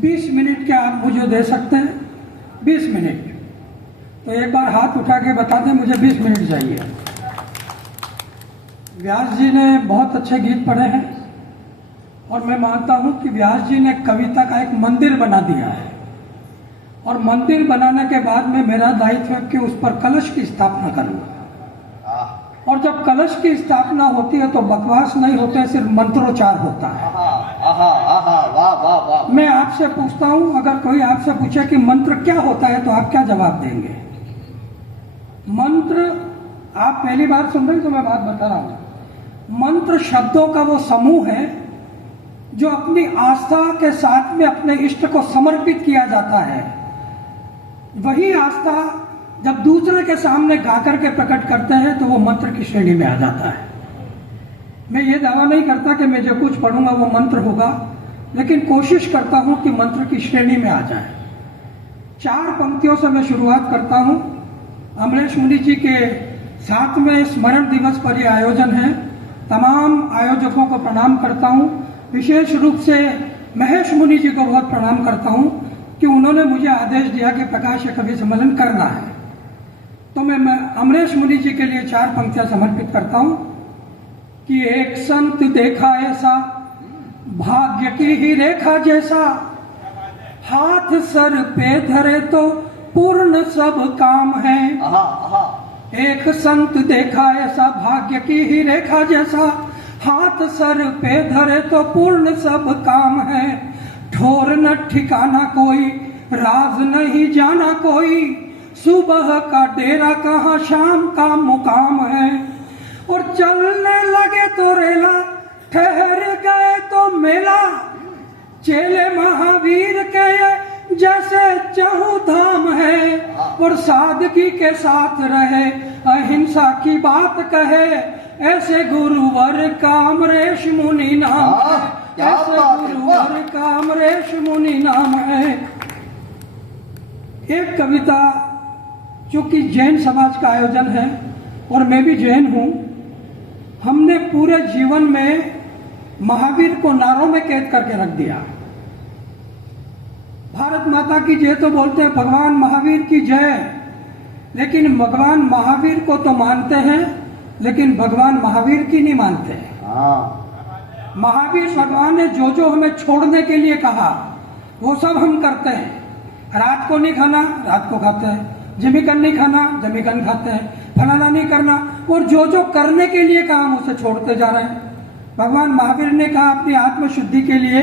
20 minute क्या आप मुझे दे सकते हैं? 20 मिनट। तो एक बार हाथ उठा के बता दें, मुझे 20 मिनट चाहिए। व्यास जी ने बहुत अच्छे गीत पढ़े हैं और मैं मानता हूं कि व्यास जी ने कविता का एक मंदिर बना दिया है, और मंदिर बनाने के बाद में मेरा दायित्व है कि उस पर कलश की स्थापना करूं। और जब कलश की स्थापना होती है तो बकवास नहीं होते, सिर्फ मंत्रोच्चार होता है। मैं आपसे पूछता हूं, अगर कोई आपसे पूछे कि मंत्र क्या होता है तो आप क्या जवाब देंगे? मंत्र, आप पहली बार सुन रहे तो मैं बात बता रहा हूं। मंत्र शब्दों का वो समूह है जो अपनी आस्था के साथ में अपने इष्ट को समर्पित किया जाता है। वही आस्था जब दूसरे के सामने गाकर के प्रकट करते हैं तो वो मंत्र की श्रेणी में आ जाता है। मैं ये दावा नहीं करता कि मैं जो कुछ पढ़ूंगा वो मंत्र होगा, लेकिन कोशिश करता हूं कि मंत्र की श्रेणी में आ जाए। 4 पंक्तियों से मैं शुरुआत करता हूं। अमरेश मुनि जी के 7वें स्मरण दिवस पर यह आयोजन है। तमाम आयोजकों को प्रणाम करता हूं। विशेष रूप से महेश मुनि जी को बहुत प्रणाम करता हूं कि उन्होंने मुझे आदेश दिया कि प्रकाश कवि सम्मेलन करना है। तो मैं अमरेश मुनि जी के लिए 4 पंक्तियां समर्पित करता हूं कि एक संत देखा ऐसा, भाग्य की ही रेखा जैसा, हाथ सर पे धरे तो पूर्ण सब काम है। एक संत देखा ऐसा, भाग्य की ही रेखा जैसा, हाथ सर पे धरे तो पूर्ण सब काम है। ठोर न ठिकाना कोई, राज नहीं जाना कोई, सुबह का डेरा कहाँ शाम का मुकाम है। और चलने लगे तो रेला, ठहर गए तो मेला, चेले महावीर के ये जैसे चहु धाम है। और सादगी के साथ रहे, अहिंसा की बात कहे, ऐसे गुरुवर का अमरेश मुनि नाम है। ऐसे गुरुवर का अमरेश मुनि नाम है। एक कविता, चूंकि जैन समाज का आयोजन है और मैं भी जैन हूं, हमने पूरे जीवन में महावीर को नारों में कैद करके रख दिया। भारत माता की जय तो बोलते हैं, भगवान महावीर की जय, लेकिन भगवान महावीर को तो मानते हैं लेकिन भगवान महावीर की नहीं मानते। महावीर भगवान ने जो जो हमें छोड़ने के लिए कहा वो सब हम करते हैं। रात को नहीं खाना, रात को खाते हैं। जमीकन नहीं खाना, जमीकन खाते हैं। फलाना नहीं करना, और जो जो करने के लिए कहा हम उसे छोड़ते जा रहे हैं। भगवान महावीर ने कहा अपनी आत्म शुद्धि के लिए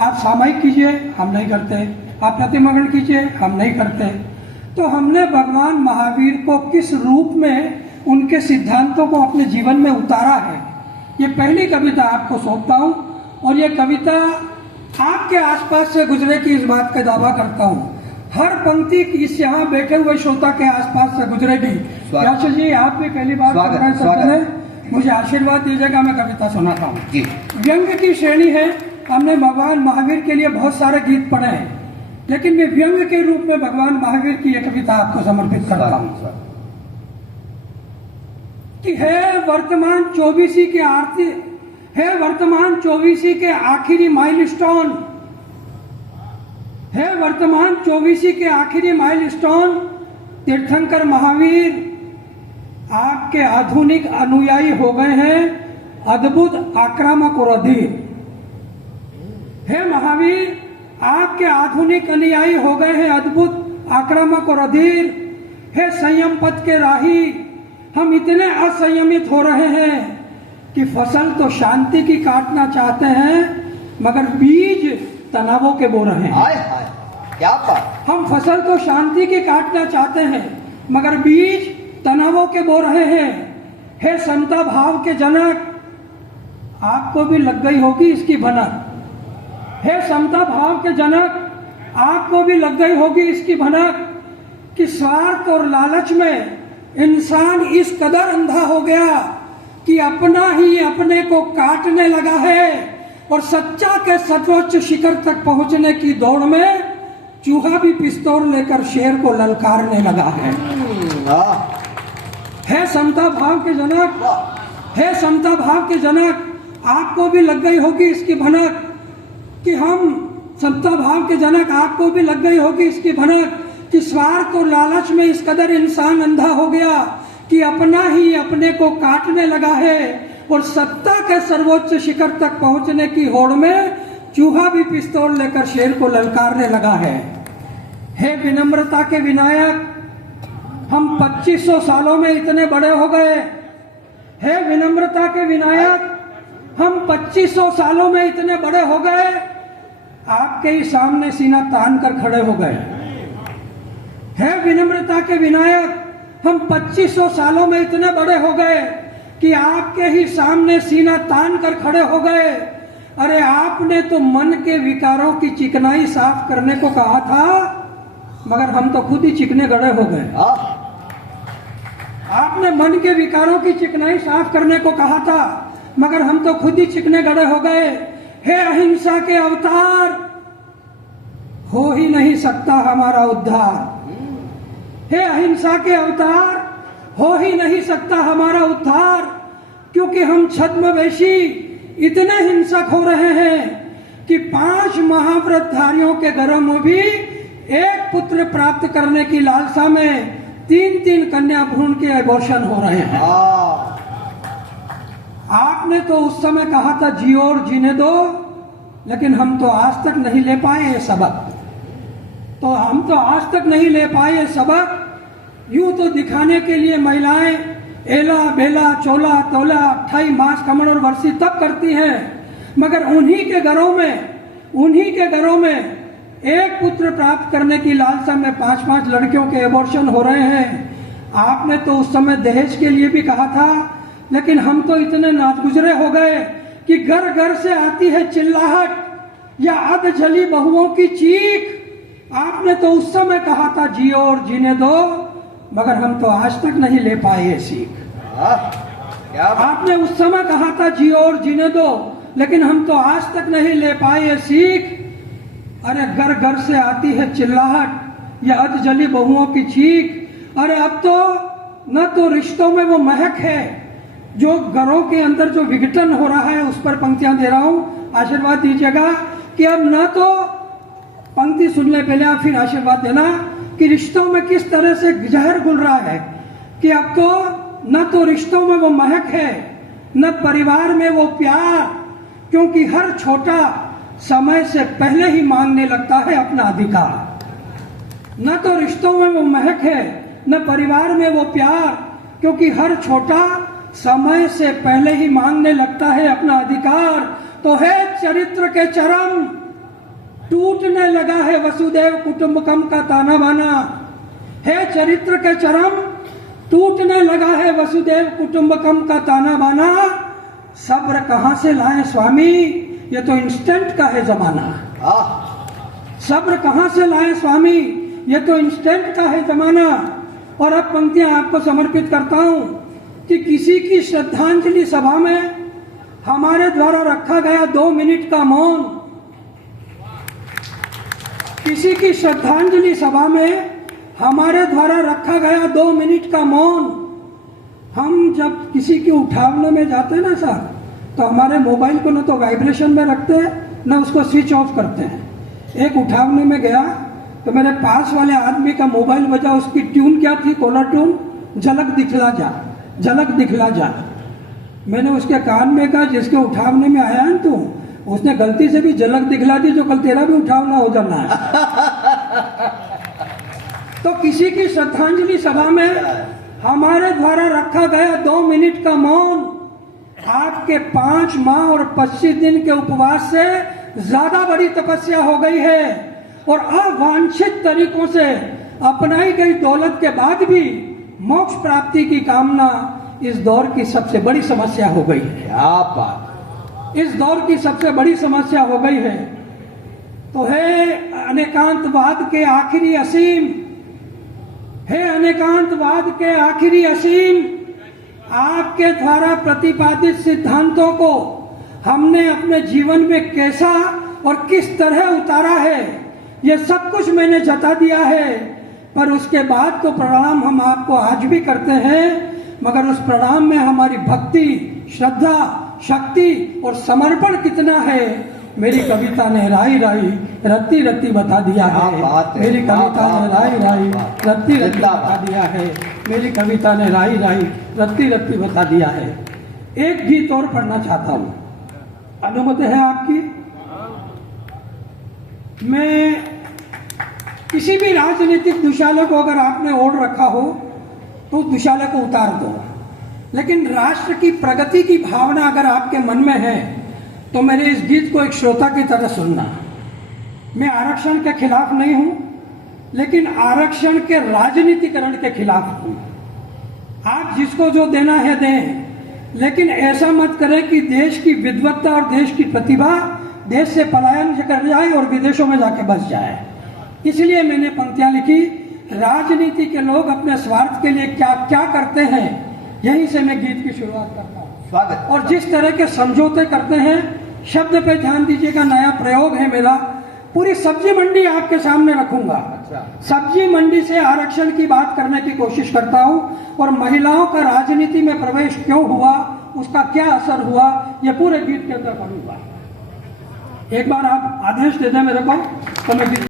आप सामयिक कीजिए, हम नहीं करते। आप प्रतिमग्न कीजिए, हम नहीं करते। तो हमने भगवान महावीर को किस रूप में उनके सिद्धांतों को अपने जीवन में उतारा है, ये पहली कविता आपको सौंपता हूं। और ये कविता आपके आसपास से गुजरे की इस बात का दावा करता हूं। हर पंक्ति इस यहाँ बैठे हुए श्रोता के आसपास से गुजरेगी। व्यास जी, आप भी पहली बार सुन रहे हैं, मुझे आशीर्वाद दीजिएगा। मैं कविता सुनाता हूँ। व्यंग की श्रेणी है। हमने भगवान महावीर के लिए बहुत सारे गीत पढ़े हैं, लेकिन मैं व्यंग के रूप में भगवान महावीर की यह कविता आपको समर्पित करता हूँ कि है वर्तमान 24 के आरती, है वर्तमान 24 के आखिरी माइलस्टोन, है वर्तमान 24 के आखिरी माइलस्टोन। तीर्थंकर महावीर आपके आधुनिक अनुयायी हो गए हैं, अद्भुत आक्रामक और अधीर। हे महावीर, आपके आधुनिक अनुयायी हो गए हैं अद्भुत आक्रामक और अधीर। हे संयम पथ के राही, हम इतने असंयमित हो रहे हैं कि फसल तो शांति की काटना चाहते हैं मगर बीज तनावों के बो रहे हैं। क्या बात! हम फसल तो शांति की काटना चाहते हैं मगर बीज तनावों के बो रहे हैं। हे समता भाव के जनक, आपको भी लग गई होगी इसकी भनक। हे समता भाव के जनक, आपको भी लग गई होगी इसकी भनक कि स्वार्थ और लालच में इंसान इस कदर अंधा हो गया कि अपना ही अपने को काटने लगा है, और सच्चा के सर्वोच्च शिखर तक पहुंचने की दौड़ में चूहा भी पिस्तौल लेकर शेर को ललकारने लगा है। हे समता भाव के जनक, हे समता भाव के जनक, आपको भी लग गई होगी इसकी भनक कि हम समता भाव के जनक आपको भी लग गई होगी इसकी भनक कि स्वार्थ और लालच में इस कदर इंसान अंधा हो गया कि अपना ही अपने को काटने लगा है और सत्ता के सर्वोच्च शिखर तक पहुंचने की होड़ में चूहा भी पिस्तौल लेकर शेर को ललकारने लगा है। हे विनम्रता के विनायक, हम 2500 सालों में इतने बड़े हो गए। हे विनम्रता के विनायक, हम 2500 सालों में इतने बड़े हो गए, आपके ही सामने सीना तान कर खड़े हो गए। हे विनम्रता के विनायक, हम 2500 सालों में इतने बड़े हो गए कि आपके ही सामने सीना तान कर खड़े हो गए। अरे आपने तो मन के विकारों की चिकनाई साफ करने को कहा था, मगर हम तो खुद ही चिकने गड़े हो गए। आपने मन के विकारों की चिकनाई साफ करने को कहा था, मगर हम तो खुद ही चिकने गड़े हो गए। हे अहिंसा के अवतार, हो ही नहीं सकता हमारा उद्धार। हे अहिंसा के अवतार, हो ही नहीं सकता हमारा उद्धार, क्योंकि हम छद्मवेशी इतने हिंसक हो रहे हैं कि 5 महाव्रतधारियों के घरों में भी एक पुत्र प्राप्त करने की लालसा में 3-3 कन्या भ्रूण के अबॉर्शन हो रहे हैं। आपने तो उस समय कहा था जियो और जीने दो, लेकिन हम तो आज तक नहीं ले पाए ये सबक। हम तो आज तक नहीं ले पाए ये सबक। यूं तो दिखाने के लिए महिलाएं एला बेला चोला तोला 28 मास कमर और वर्षी तब करती हैं, मगर उन्हीं के घरों में एक पुत्र प्राप्त करने की लालसा में 5-5 लड़कियों के एबॉर्शन हो रहे हैं। आपने तो उस समय दहेज के लिए भी कहा था, लेकिन हम तो इतने नागुजरे हो गए कि घर घर से आती है चिल्लाहट या अध जली बहुओं की चीख। आपने तो उस समय कहा था जियो और जीने दो, मगर हम तो आज तक नहीं ले पाए ये सीख। आपने उस समय कहा था जियो और जीने दो, लेकिन हम तो आज तक नहीं ले पाए ये सीख। अरे घर घर से आती है चिल्लाहट या अध जली बहुओं की चीख। अरे अब तो न तो रिश्तों में वो महक है, जो घरों के अंदर जो विघटन हो रहा है उस पर पंक्तियां दे रहा हूं, आशीर्वाद दीजिएगा कि अब न तो पंक्ति सुनने पहले आप फिर आशीर्वाद देना कि रिश्तों में किस तरह से जहर घुल रहा है कि अब तो न तो रिश्तों में वो महक है, न परिवार में वो प्यार, क्योंकि हर छोटा समय से पहले ही मांगने लगता है अपना अधिकार। न तो रिश्तों में वो महक है, न परिवार में वो प्यार, क्योंकि हर छोटा समय से पहले ही मांगने लगता है अपना अधिकार। तो है चरित्र के चरम, टूटने लगा है वसुदेव कुटुंबकम का ताना बाना। है चरित्र के चरम, टूटने लगा है वसुदेव कुटुंबकम का ताना बाना। सब्र कहां से लाए स्वामी, ये तो इंस्टेंट का है जमाना। सब्र कहां से लाए स्वामी, ये तो इंस्टेंट का है जमाना। और अब पंक्तियां आपको समर्पित करता हूं कि किसी की श्रद्धांजलि सभा में हमारे द्वारा रखा गया 2 मिनट का मौन, किसी की श्रद्धांजलि सभा में हमारे द्वारा रखा गया 2 मिनट का मौन। हम जब किसी के उठावने में जाते हैं ना सर, तो हमारे मोबाइल को न तो वाइब्रेशन में रखते हैं, न उसको स्विच ऑफ करते हैं। एक उठावने में गया तो मेरे पास वाले आदमी का मोबाइल बजा, उसकी ट्यून क्या थी, कॉलर ट्यून, झलक दिखला जा, झलक दिखला जा। मैंने उसके कान में कहा जिसके उठावने में आया है तू, उसने गलती से भी झलक दिखला दी, जो कल तेरा भी उठावना हो जाना है। तो किसी की श्रद्धांजलि सभा में हमारे द्वारा रखा गया 2 मिनट का मौन आपके 5 माह और 25 दिन के उपवास से ज्यादा बड़ी तपस्या हो गई है। और अवांछित तरीकों से अपनाई गई दौलत के बाद भी मोक्ष प्राप्ति की कामना इस दौर की सबसे बड़ी समस्या हो गई है। क्या बात, इस दौर की सबसे बड़ी समस्या हो गई है। तो है अनेकांतवाद के आखिरी असीम, है अनेकांतवाद के आखिरी असीम, आपके द्वारा प्रतिपादित सिद्धांतों को हमने अपने जीवन में कैसा और किस तरह उतारा है, ये सब कुछ मैंने जता दिया है। पर उसके बाद तो प्रणाम हम आपको आज भी करते हैं, मगर उस प्रणाम में हमारी भक्ति, श्रद्धा, शक्ति और समर्पण कितना है, मेरी कविता ने राई राई रत्ती रत्ती बता दिया है। मेरी कविता ने राई राई रत्ती रत्ती बता दिया है। मेरी कविता ने राई राई रत्ती रत्ती बता दिया है। एक गीत और पढ़ना चाहता हूँ, अनुमति है आपकी? मैं किसी भी राजनीतिक दुशाले को अगर आपने ओढ़ रखा हो तो उस दुशाले को उतार दो, लेकिन राष्ट्र की प्रगति की भावना अगर आपके मन में है तो मेरे इस गीत को एक श्रोता की तरह सुनना। मैं आरक्षण के खिलाफ नहीं हूं, लेकिन आरक्षण के राजनीतिकरण के खिलाफ हूं। आप जिसको जो देना है दें, लेकिन ऐसा मत करें कि देश की विद्वत्ता और देश की प्रतिभा देश से पलायन कर जाए और विदेशों में जाके बस जाए। इसलिए मैंने पंक्तियां लिखी, राजनीति के लोग अपने स्वार्थ के लिए क्या क्या करते हैं, यहीं से मैं गीत की शुरुआत करता हूं। स्वागत। और जिस तरह के समझौते करते हैं, शब्द पे ध्यान दीजिएगा, नया प्रयोग है मेरा। पूरी सब्जी मंडी आपके सामने रखूंगा। अच्छा। सब्जी मंडी से आरक्षण की बात करने की कोशिश करता हूं और महिलाओं का राजनीति में प्रवेश क्यों हुआ, उसका क्या असर हुआ, यह पूरे गीत के अंदर करूंगा। एक बार आप आदेश दे दें मेरे को तो मैं